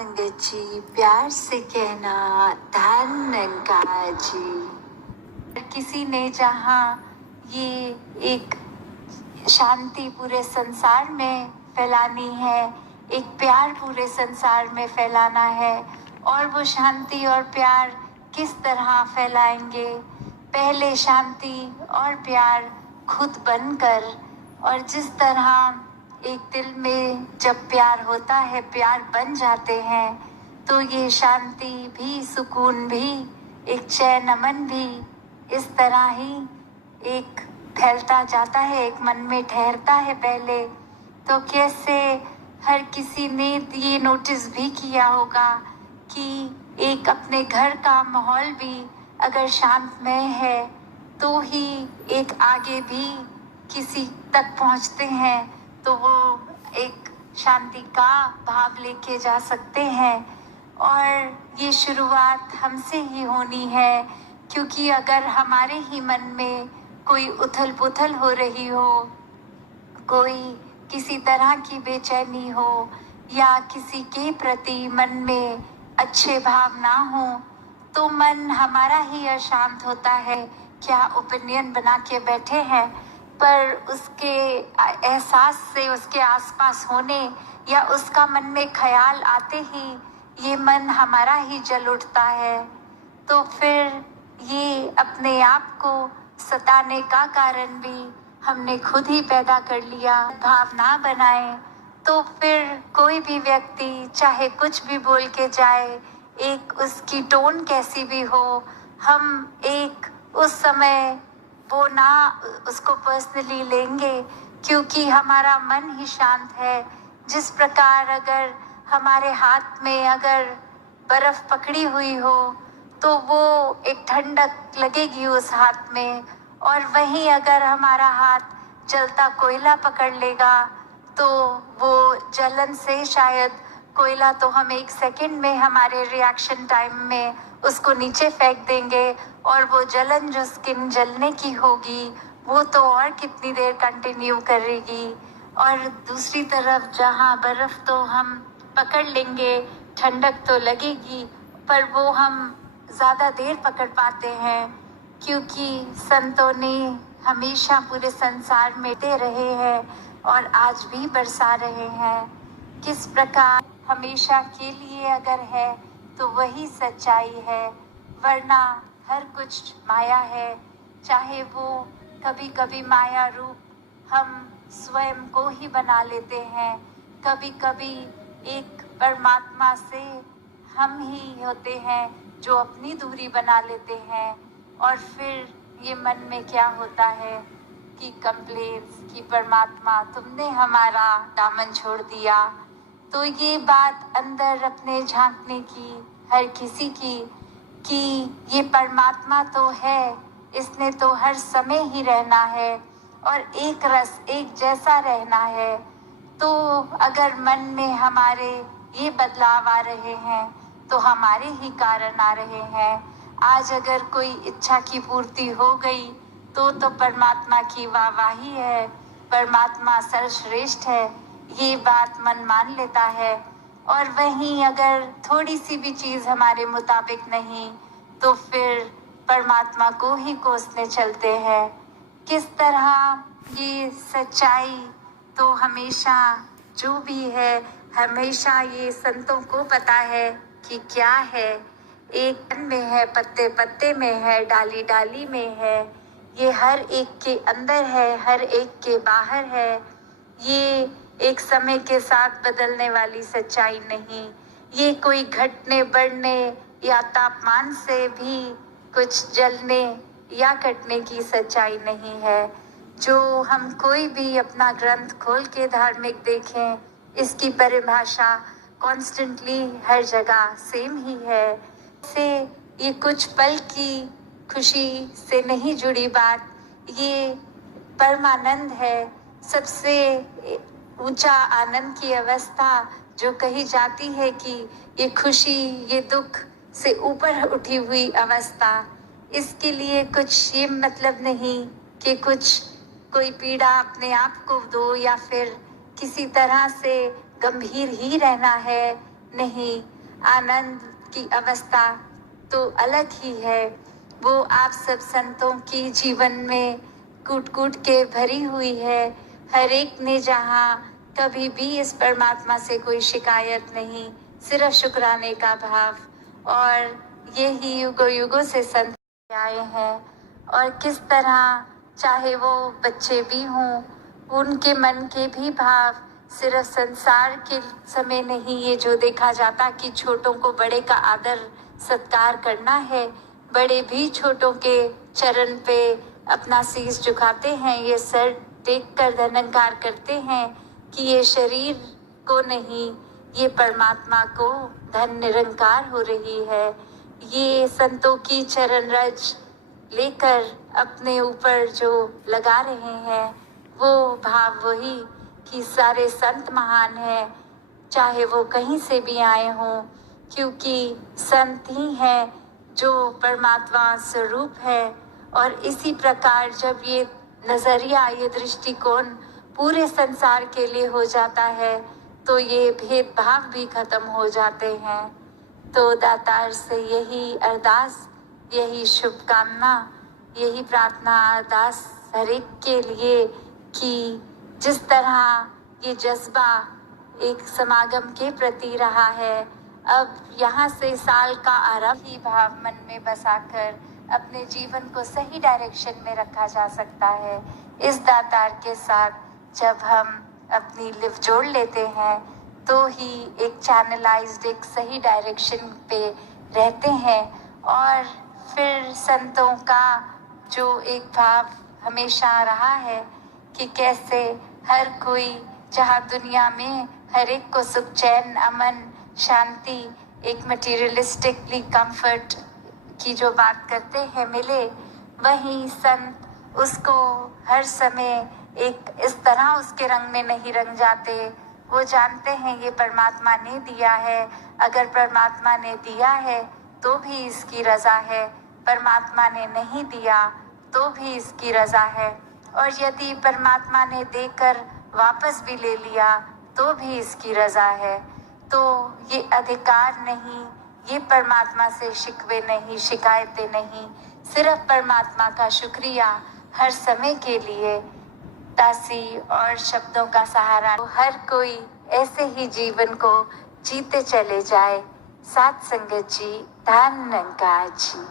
संगत जी, प्यार से कहना धन्यकार जी। किसी ने जहाँ ये एक शांति पूरे संसार में फैलानी है, एक प्यार पूरे संसार में फैलाना है, और वो शांति और प्यार किस तरह फैलाएंगे? पहले शांति और प्यार खुद बनकर, और जिस तरह एक दिल में जब प्यार होता है, प्यार बन जाते हैं, तो ये शांति भी, सुकून भी, एक चैन अमन भी इस तरह ही एक फैलता जाता है, एक मन में ठहरता है पहले। तो कैसे हर किसी ने ये नोटिस भी किया होगा कि एक अपने घर का माहौल भी अगर शांतमय है तो ही एक आगे भी किसी तक पहुंचते हैं, तो वो एक शांति का भाव लेके जा सकते हैं। और ये शुरुआत हमसे ही होनी है, क्योंकि अगर हमारे ही मन में कोई उथल पुथल हो रही हो, कोई किसी तरह की बेचैनी हो, या किसी के प्रति मन में अच्छे भाव ना हो, तो मन हमारा ही अशांत होता है। क्या ओपिनियन बना के बैठे हैं, पर उसके एहसास से, उसके आसपास होने या उसका मन में ख्याल आते ही ये मन हमारा ही जल उठता है। तो फिर ये अपने आप को सताने का कारण भी हमने खुद ही पैदा कर लिया। भावना बनाए तो फिर कोई भी व्यक्ति चाहे कुछ भी बोल के जाए, एक उसकी टोन कैसी भी हो, हम एक उस समय वो ना उसको पर्सनली लेंगे, क्योंकि हमारा मन ही शांत है। जिस प्रकार अगर हमारे हाथ में अगर बर्फ पकड़ी हुई हो तो वो एक ठंडक लगेगी उस हाथ में, और वहीं अगर हमारा हाथ जलता कोयला पकड़ लेगा तो वो जलन से शायद कोयला तो हम एक सेकंड में हमारे रिएक्शन टाइम में उसको नीचे फेंक देंगे, और वो जलन जो स्किन जलने की होगी वो तो और कितनी देर कंटिन्यू करेगी। और दूसरी तरफ जहाँ बर्फ तो हम पकड़ लेंगे, ठंडक तो लगेगी, पर वो हम ज़्यादा देर पकड़ पाते हैं, क्योंकि संतों ने हमेशा पूरे संसार में दे रहे हैं और आज भी बरसा रहे हैं। किस प्रकार हमेशा के लिए अगर है तो वही सच्चाई है, वरना हर कुछ माया है। चाहे वो कभी कभी माया रूप हम स्वयं को ही बना लेते हैं, कभी कभी एक परमात्मा से हम ही होते हैं जो अपनी दूरी बना लेते हैं। और फिर ये मन में क्या होता है कि कंप्लेंट्स कि परमात्मा तुमने हमारा दामन छोड़ दिया। तो ये बात अंदर अपने झांकने की हर किसी की, कि ये परमात्मा तो है, इसने तो हर समय ही रहना है और एक रस एक जैसा रहना है। तो अगर मन में हमारे ये बदलाव आ रहे हैं तो हमारे ही कारण आ रहे हैं। आज अगर कोई इच्छा की पूर्ति हो गई तो परमात्मा की वाहवाही है, परमात्मा सर्वश्रेष्ठ है, ये बात मन मान लेता है। और वहीं अगर थोड़ी सी भी चीज़ हमारे मुताबिक नहीं तो फिर परमात्मा को ही कोसने चलते हैं। किस तरह ये सच्चाई तो हमेशा जो भी है, हमेशा ये संतों को पता है कि क्या है। एक में है, पत्ते पत्ते में है, डाली डाली में है, ये हर एक के अंदर है, हर एक के बाहर है। ये एक समय के साथ बदलने वाली सच्चाई नहीं, ये कोई घटने बढ़ने या तापमान से भी कुछ जलने या कटने की सच्चाई नहीं है। जो हम कोई भी अपना ग्रंथ खोल के धार्मिक देखें, इसकी परिभाषा कॉन्स्टेंटली हर जगह सेम ही है। से ये कुछ पल की खुशी से नहीं जुड़ी बात, ये परमानंद है। सबसे ऊंचा आनंद की अवस्था जो कही जाती है कि ये खुशी, ये दुख से ऊपर उठी हुई अवस्था, इसके लिए कुछ ये मतलब नहीं कि कुछ कोई पीड़ा अपने आप को दो या फिर किसी तरह से गंभीर ही रहना है नहीं, आनंद की अवस्था तो अलग ही है। वो आप सब संतों की जीवन में कूट कूट के भरी हुई है। हर एक ने जहाँ कभी भी इस परमात्मा से कोई शिकायत नहीं, सिर्फ शुक्राने का भाव। और यही युगों युगों से संत आए हैं। और किस तरह चाहे वो बच्चे भी हों, उनके मन के भी भाव सिर्फ संसार के समय नहीं, ये जो देखा जाता कि छोटों को बड़े का आदर सत्कार करना है, बड़े भी छोटों के चरण पे अपना शीश झुकाते हैं, ये सर टेक कर धनंकार करते हैं कि ये शरीर को नहीं, ये परमात्मा को धन निरंकार हो रही है। ये संतों की चरण रज लेकर अपने ऊपर जो लगा रहे हैं, वो भाव वही कि सारे संत महान हैं, चाहे वो कहीं से भी आए हों, क्योंकि संत ही हैं जो परमात्मा स्वरूप है। और इसी प्रकार जब ये नजरिया, ये दृष्टिकोण पूरे संसार के लिए हो जाता है, तो ये भेदभाव भी खत्म हो जाते हैं। तो दातार से यही अरदास, यही शुभकामना, यही प्रार्थना अरदास हर एक के लिए कि जिस तरह ये जज्बा एक समागम के प्रति रहा है, अब यहाँ से साल का आरंभ ही भाव मन में बसाकर अपने जीवन को सही डायरेक्शन में रखा जा सकता है। इस दातार के साथ जब हम अपनी लिव जोड़ लेते हैं, तो ही एक चैनलाइज्ड, एक सही डायरेक्शन पे रहते हैं। और फिर संतों का जो एक भाव हमेशा रहा है कि कैसे हर कोई, जहाँ दुनिया में हर एक को सुख, चैन, अमन, शांति, एक मटेरियलिस्टिकली कंफर्ट की जो बात करते हैं मिले, वहीं संत उसको हर समय एक इस तरह उसके रंग में नहीं रंग जाते। वो जानते हैं ये परमात्मा ने दिया है, अगर परमात्मा ने दिया है तो भी इसकी रजा है, परमात्मा ने नहीं दिया तो भी इसकी रजा है। और यदि परमात्मा ने देकर वापस भी ले लिया तो भी इसकी रजा है। तो ये अधिकार नहीं, ये परमात्मा से शिकवे नहीं, शिकायतें नहीं, सिर्फ परमात्मा का शुक्रिया हर समय के लिए, दासी और शब्दों का सहारा। तो हर कोई ऐसे ही जीवन को जीते चले जाए। सात संगत जी, धन निरंकार जी।